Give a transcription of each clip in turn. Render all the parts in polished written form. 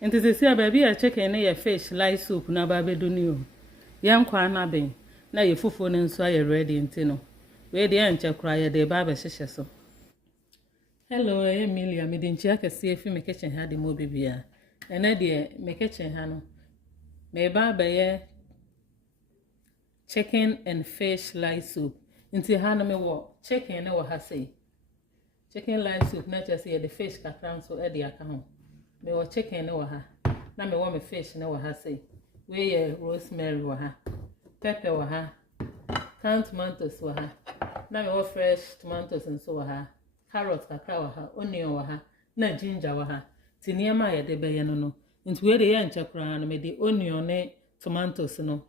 Nti se sia baby a chicken na ye fish light soup na ba bedu ni o. Yan kwa na ben na ye fufuo ne nso aye ready nti no. We de enche kura ye de ba be hyehye so. Hello, Emilia, me de nchia kese efi me kitchen ha de mo bibia. Ene de me kitchen ha no. Me ba be ye chicken and fish light soup. Nti ha no me wo chicken na wo ha sei. Chicken light soup na just say the fish kakran so e de aka ho. Me wo chicken na wo ha. Na me wo me fish na wo ha sei. We ye rosemary wo ha. Pepper wo ha. Canned tomatoes wo ha. Na me wo fresh tomatoes nso wo ha. Carrot kakra wo ha. Onion wo ha. Na ginger wo ha. Ti niema ye de be ye no no. Nti we de ye nchekra no me de onion ne tomatoes no.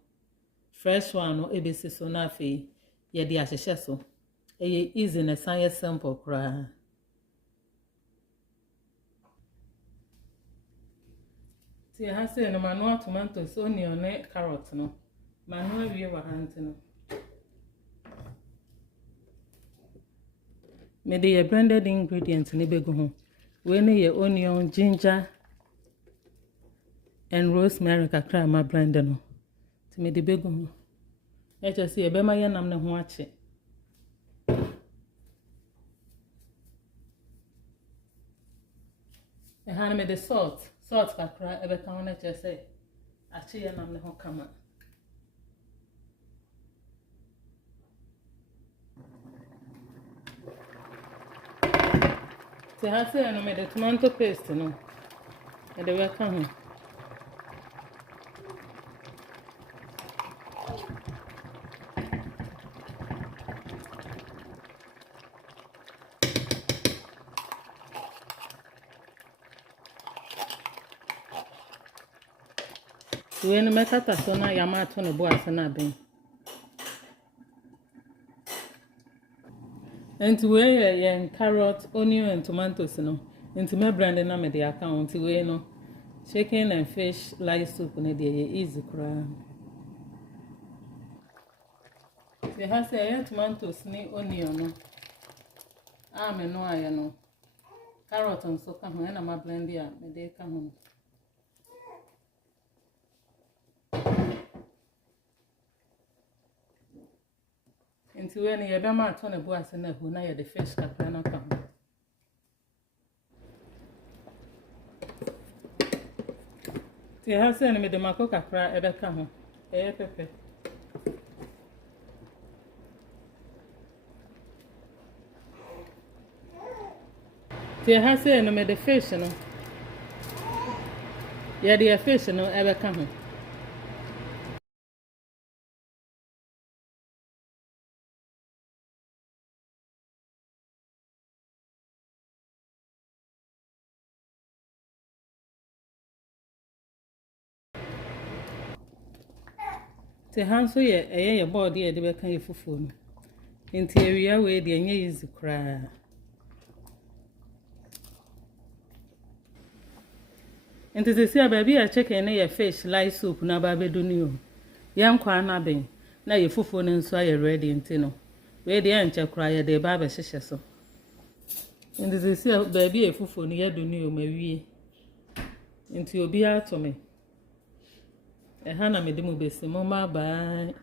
Fresh one no ebesi so na afi ye de ahyehye so. Eye easy na science simple kra. Ti ha say no manual tomatoes onion ne carrot no. Manual wie wa hanti no. Me de ye blended ingredients ni begu ho. We ne ye onion, ginger and rosemary kakra ma blend no. Ti me de begu ho. E just say e be ma ye nam ne ho ache. E ha me de salt kakra ebe ka na che say achi ya nam ne ho kama. Ti ha say no me de tomato paste no. E de we ka ho. We no metata so na yama to ne bo ase na ben. And we ye carrot, onion and tomatoes no. Into me blend na me de account we no. Chicken and fish light soup ne de easy kra. Se ha say tomatoes ni onion no. Me no aye no. Carrot nso ka ho na ma blend ya me de ka ho. Nti we ne ye be ma to ne bo ase na hu na ye de fish kakra na ka. Ti ha se ne me de mako kakra e be ka ho. Pepe. Ti ha se ne me de fish no. Ye de fish no e be ka ho. Ti hanso ye board ye de be kan ye fufuo no. Nti area we de enye easy kra. Nti se sia baby a chicken na ye fish light soup na ba bedu ni o. Yan kwa na ben na ye fufuo no nso aye ready nti no. We de enche kra ye de ba be hyehye so. Nti se sia baby e fufuo no ye do ni o mawie. Nti obi ato me. E ha na me de mo besi mo ma bye.